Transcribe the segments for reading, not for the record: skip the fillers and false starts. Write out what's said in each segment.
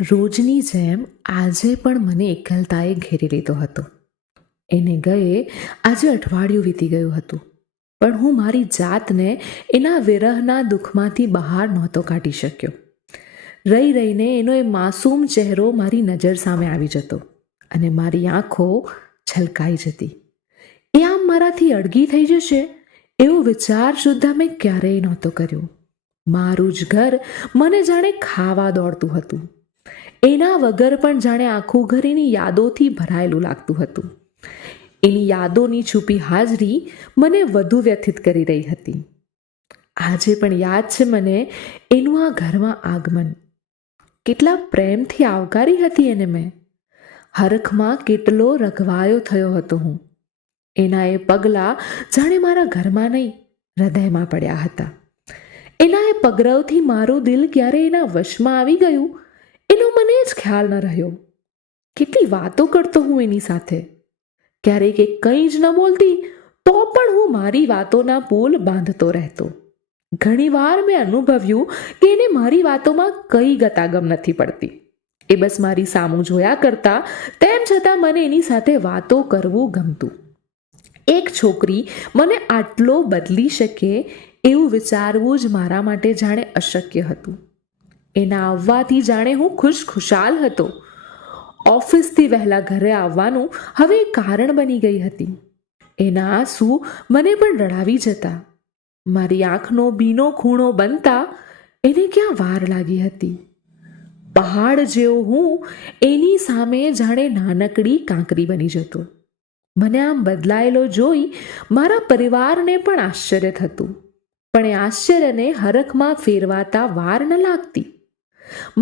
રોજની જેમ આજે પણ મને એકલતાએ ઘેરી લીધો હતો. એને ગયે આજે અઠવાડિયું વીતી ગયું હતું, પણ હું મારી જાતને એના વિરહના દુઃખમાંથી બહાર નહોતો કાઢી શક્યો. રહી રહીને એનો એ માસૂમ ચહેરો મારી નજર સામે આવી જતો અને મારી આંખો છલકાઈ જતી. એ આમ મારાથી અળગી થઈ જશે એવો વિચાર સુદ્ધા મેં ક્યારેય નહોતો કર્યો. મારું જ ઘર મને જાણે ખાવા દોડતું હતું. એના વગર પણ જાણે આખું ઘર એની યાદોથી ભરાયેલું લાગતું હતું. એની યાદોની છુપી હાજરી મને વધુ વ્યથિત કરી રહી હતી. આજે પણ યાદ છે મને એનું આ ઘરમાં આગમન. કેટલા પ્રેમથી આવકારી હતી એને મેં. હરખમાં કેટલો રઘવાયો થયો હતો હું. એના એ પગલાં જાણે મારા ઘરમાં નહીં, હૃદયમાં પડ્યા હતા. એના એ પગરવથી મારું દિલ ક્યારે એના વશમાં આવી ગયું એનો મને જ ખ્યાલ ન રહ્યો. કેટલી વાતો કરતો હું એની સાથે. ક્યારેક એ કંઈ જ ન બોલતી તો પણ હું મારી વાતોના પુલ બાંધતો રહેતો. ઘણીવાર મેં અનુભવ્યું કે એને મારી વાતોમાં કઈ ગતાગમ નથી પડતી. એ બસ મારી સામું જોયા કરતા, તેમ છતાં મને એની સાથે વાતો કરવું ગમતું. એક છોકરી મને આટલો બદલી શકે એવું વિચારવું જ મારા માટે જાણે અશક્ય હતું. એના આવવાથી જાણે હું ખુશખુશાલ હતો. ઓફિસથી વહેલા ઘરે આવવાનું હવે એક કારણ બની ગઈ હતી. એના આંસુ મને પણ રડાવી જતા. મારી આંખનો ભીનો ખૂણો બનતા એને ક્યાં વાર લાગી હતી. પહાડ જેવો હું એની સામે જાણે નાનકડી કાંકરી બની જતો. મને આમ બદલાયેલો જોઈ મારા પરિવારને પણ આશ્ચર્ય થતું, પણ એ આશ્ચર્યને હરખમાં ફેરવાતા વાર ન લાગતી.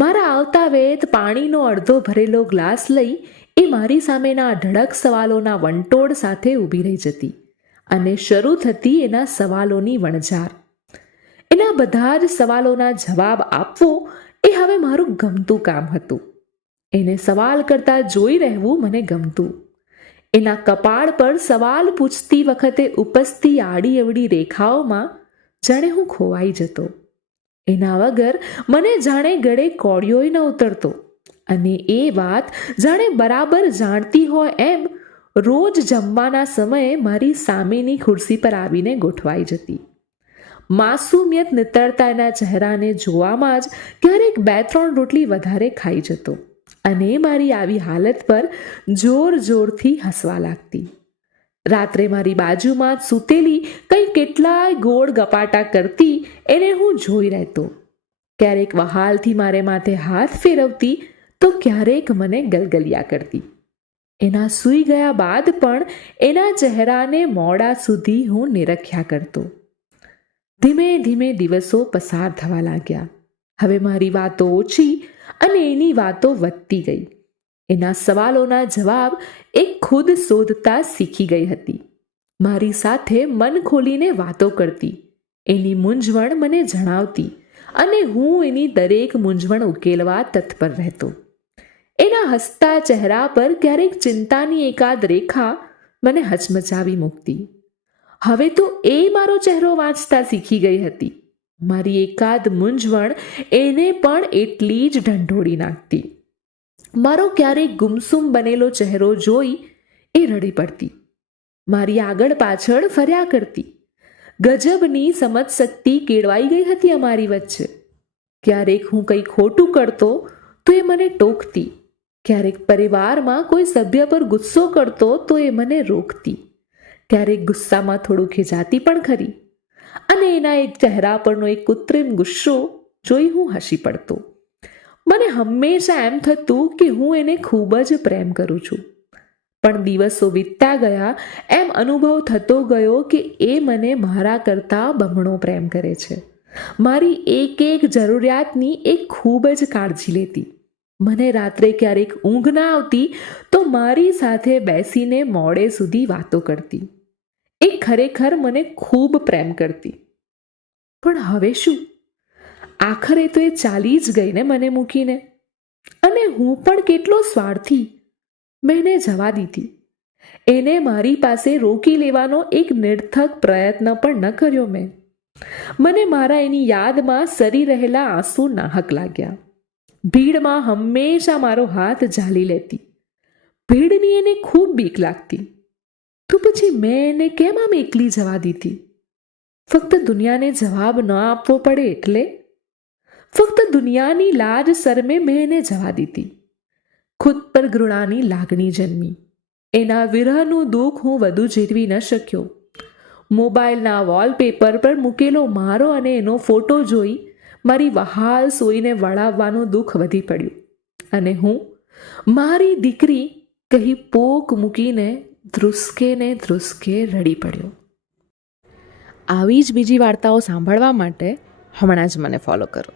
મારા આવતા વેત પાણીનો અડધો ભરેલો ગ્લાસ લઈ એ મારી સામેના અઢળક સવાલોના વંટોળ સાથે ઊભી રહી જતી અને શરૂ થતી એના સવાલોની વણઝાર. એના બધા જ સવાલોના જવાબ આપવો એ હવે મારું ગમતું કામ હતું. એને સવાલ કરતા જોઈ રહેવું મને ગમતું. એના કપાળ પર સવાલ પૂછતી વખતે ઉપસતી આડી અવડી રેખાઓમાં જાણે હું ખોવાઈ જતો. એના વગર મને જાણે ગળે કોળિયોય ન ઉતરતો અને એ વાત જાણે બરાબર જાણતી હોય એમ રોજ જમવાના સમયે મારી સામેની ખુરશી પર આવીને ગોઠવાઈ જતી. માસૂમિયત નીતરતા એના ચહેરાને જોવામાં જ ક્યારેક 2-3 રોટલી વધારે ખાઈ જતો અને મારી આવી હાલત પર જોર જોરથી હસવા લાગતી. રાત્રે મારી બાજુમાં જ સૂતેલી કંઈ કેટલાય ગોળ ગપાટા કરતી એને હું જોઈ રહેતો. ક્યારેક વહાલથી મારે માથે હાથ ફેરવતી તો ક્યારેક મને ગલગલિયા કરતી. એના સૂઈ ગયા બાદ પણ એના ચહેરાને મોડા સુધી હું નિરખ્યા કરતો. ધીમે ધીમે દિવસો પસાર થવા લાગ્યા. હવે મારી વાતો ઓછી અને એની વાતો વધતી ગઈ. એના સવાલોના જવાબ એ ખુદ શોધતા શીખી ગઈ હતી. મારી સાથે મન ખોલીને વાતો કરતી, એની મૂંઝવણ મને જણાવતી અને હું એની દરેક મૂંઝવણ ઉકેલવા તત્પર રહેતો. એના હસતા ચહેરા પર ક્યારેક ચિંતાની એકાદ રેખા મને હચમચાવી મૂકતી. હવે તો એ મારો ચહેરો વાંચતા શીખી ગઈ હતી. મારી એકાદ મૂંઝવણ એને પણ એટલી જ ઢંઢોળી નાખતી. મારો ક્યારેક ગુમસુમ બનેલો ચહેરો જોઈ એ રડી પડતી. મારી આગળ પાછળ ફર્યા કરતી. ગજબની સમજ શક્તિ કેળવાઈ ગઈ હતી અમારી વચ્ચે. ક્યારેક હું કંઈ ખોટું કરતો તો એ મને ટોકતી. ક્યારેક પરિવારમાં કોઈ સભ્ય પર ગુસ્સો કરતો તો એ મને રોકતી. ક્યારેક ગુસ્સામાં થોડું ખીજાતી પણ ખરી અને એના એક ચહેરા પરનો એક કૃત્રિમ ગુસ્સો જોઈ હું હસી પડતો. મને હંમેશા એમ થતું કે હું એને ખૂબ જ પ્રેમ કરું છું, પણ દિવસો વીતતા ગયા એમ અનુભવ થતો ગયો કે એ મને મારા કરતાં બમણો પ્રેમ કરે છે. મારી એક એક જરૂરિયાતની એ ખૂબ જ કાળજી લેતી. મને રાત્રે ક્યારેક ઊંઘ ના આવતી તો મારી સાથે બેસીને મોડે સુધી વાતો કરતી. એ ખરેખર મને ખૂબ પ્રેમ કરતી. પણ હવે શું? આખરે તો એ ચાલી જ ગઈ ને મને મૂકીને. અને હું પણ કેટલો સ્વાર્થી. મેં એને જવા દીધી. એને મારી પાસે રોકી લેવાનો એક નિરર્થક પ્રયત્ન પણ ન કર્યો મેં. મને મારા એની યાદમાં સરી રહેલા આંસુ નાહક લાગ્યા. ભીડમાં હંમેશા મારો હાથ ઝાલી લેતી. ભીડની એને ખૂબ બીક લાગતી. તો પછી મેં એને કેમ આમ એકલી જવા દીધી? ફક્ત દુનિયાને જવાબ ન આપવો પડે એટલે? ફક્ત દુનિયાની લાજ શરમે મેં એને જવા દીધી. ખુદ પર ઘૃણાની લાગણી જન્મી. એના વિરહનું દુઃખ હું વધુ જીરવી ન શક્યો. મોબાઈલના વોલપેપર પર મૂકેલો મારો અને એનો ફોટો જોઈ મારી વહાલ સોઈને વળાવવાનું દુઃખ વધી પડ્યું અને હું મારી દીકરી કહી પોક મૂકીને ધ્રુસકે ને ધ્રુસકે રડી પડ્યો. આવી જ બીજી વાર્તાઓ સાંભળવા માટે હમણાં જ મને ફોલો કરો.